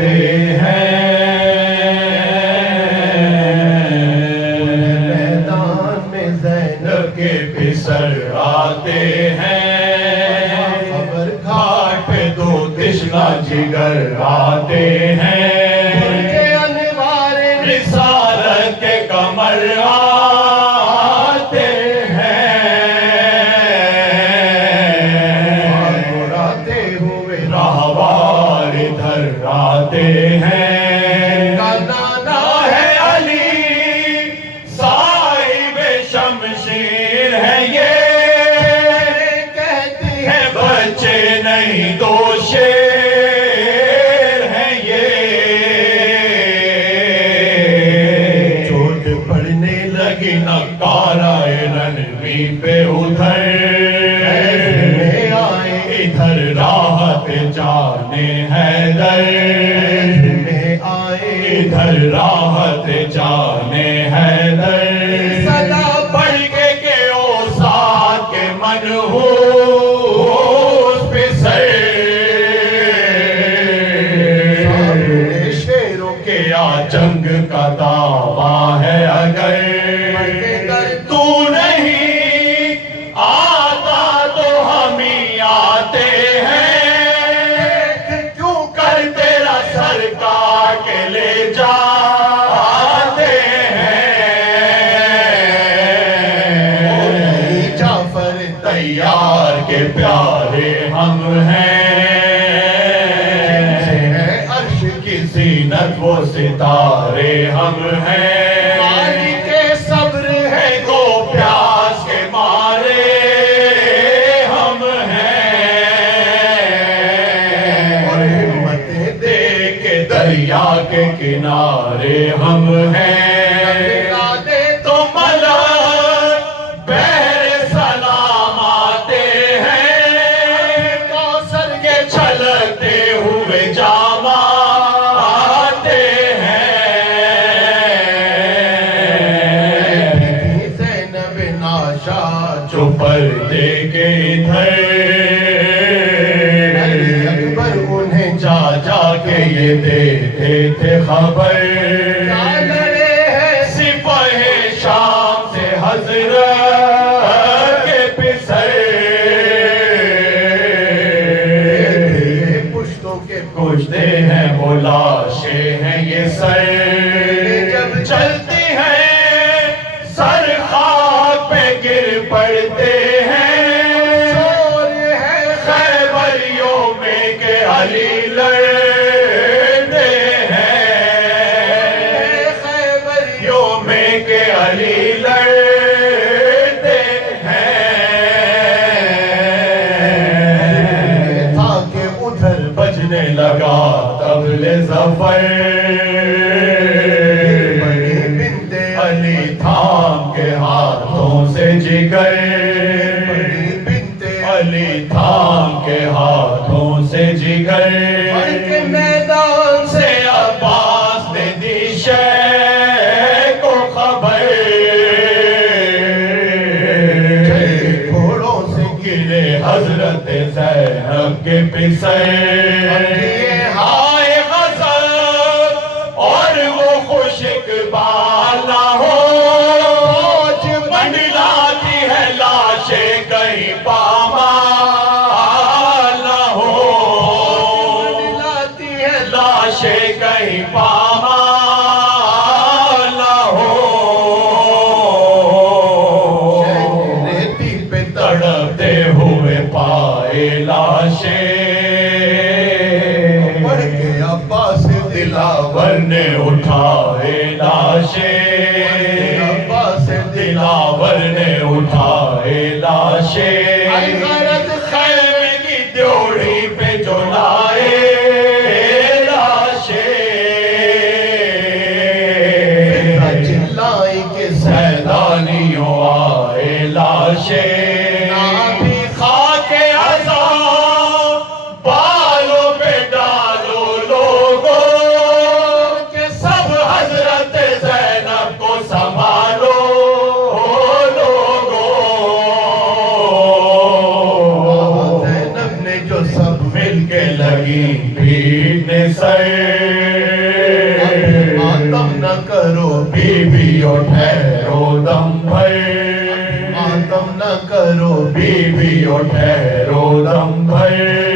آتے ہیں، میدان میں زینب کے پسر آتے ہیں، خبر گھاٹ پہ دو تشنا جگر آتے ہیں، کے انوار رسالت کے کمر آتے ہیں، اڑاتے ہوئے راہوار ادھر آتے ہیں، کا نانا ہے علی صاحب شمشیر ہے یہ، کہتی ہے بچے نہیں دو شیر ہیں یہ، چوٹ پڑنے لگی نکارہ رنوی پہ ادھر میں آئے ادھر راحت جانے حیدر، میں آئے ادھر راحت جانے حیدر، صدا پڑھ کے اوساد کے منحوس پہ سر، سامنے شیروں کے کیا جنگ کا دعویٰ ہے اگر تو نہیں آتا تو ہم ہی آتے ہیں، کیوں کر تیرا سر کاٹ کے لے جاتے ہیں، جعفر تیار کے پیارے ہم ہیں، عرش کی زینت وہ ستارے ہم ہیں، مالک صبر ہے گو پیاس کے مارے ہم ہیں، اور ہمتیں دے کے دریا کے کنارے ہم ہیں، دے تو ملک بحر سلام آتے ہیں، کوثر کے چھلکتے ہوئے جام آتے ہیں، زینب ناشا جو پردے کے ادھر علی اکبر انہیں جا جا کے یہ دیتے تھے خبر، لڑے ہیں سپاہ شام سے حضرت کے پسر، پشتوں کے پوچھتے ہیں وہ لاشیں ہیں یہ سر، جب چلتی ہیں سر خاک پہ گر پڑتے ہیں، شور ہے خیبریوں میں کہ علی لڑتے ہیں، خیبریوں میں کہ علی لڑتے ہیں، تھا کہ ادھر بجنے لگا طبل ظفر، بڑی بنت علی تھام کے ہاتھوں سے جگر، بڑی بنت علی تھام کے ہاتھوں سے جگر، بڑھ کے میدان سے سے عباس نے دی شے کو خبر، گھوڑوں سے گرے حضرت زینب کے پسر، یہ ہائے غضب اور وہ خوش اقبال نہ ہو، فوج منڈلاتی ہے لاشیں کہیں پامال نہ ہو، لاتی ہے لاشیں کہیں پامال نہ ہو، ریتی پہ تڑپتے ہوئے پائے لاشیں، بڑھ کے عباس دلاور نے اٹھائے لاشیں، عباس دلاور نے اٹھائے لاشیں، غرض خیمے کی ڈیوڑی پہ جو لائے لاشیں، چلائی کے سیدانیوں آئے لاشیں، نابی خاک عذاب بالوں پہ ڈالو لوگوں، کے سب حضرت زینب کو سنبھالو لوگوں، بھر ماتم نہ کرو بیویوں ٹھہرو دم بھر ماتم نہ کرو بیویوں ٹھہرو دم بھر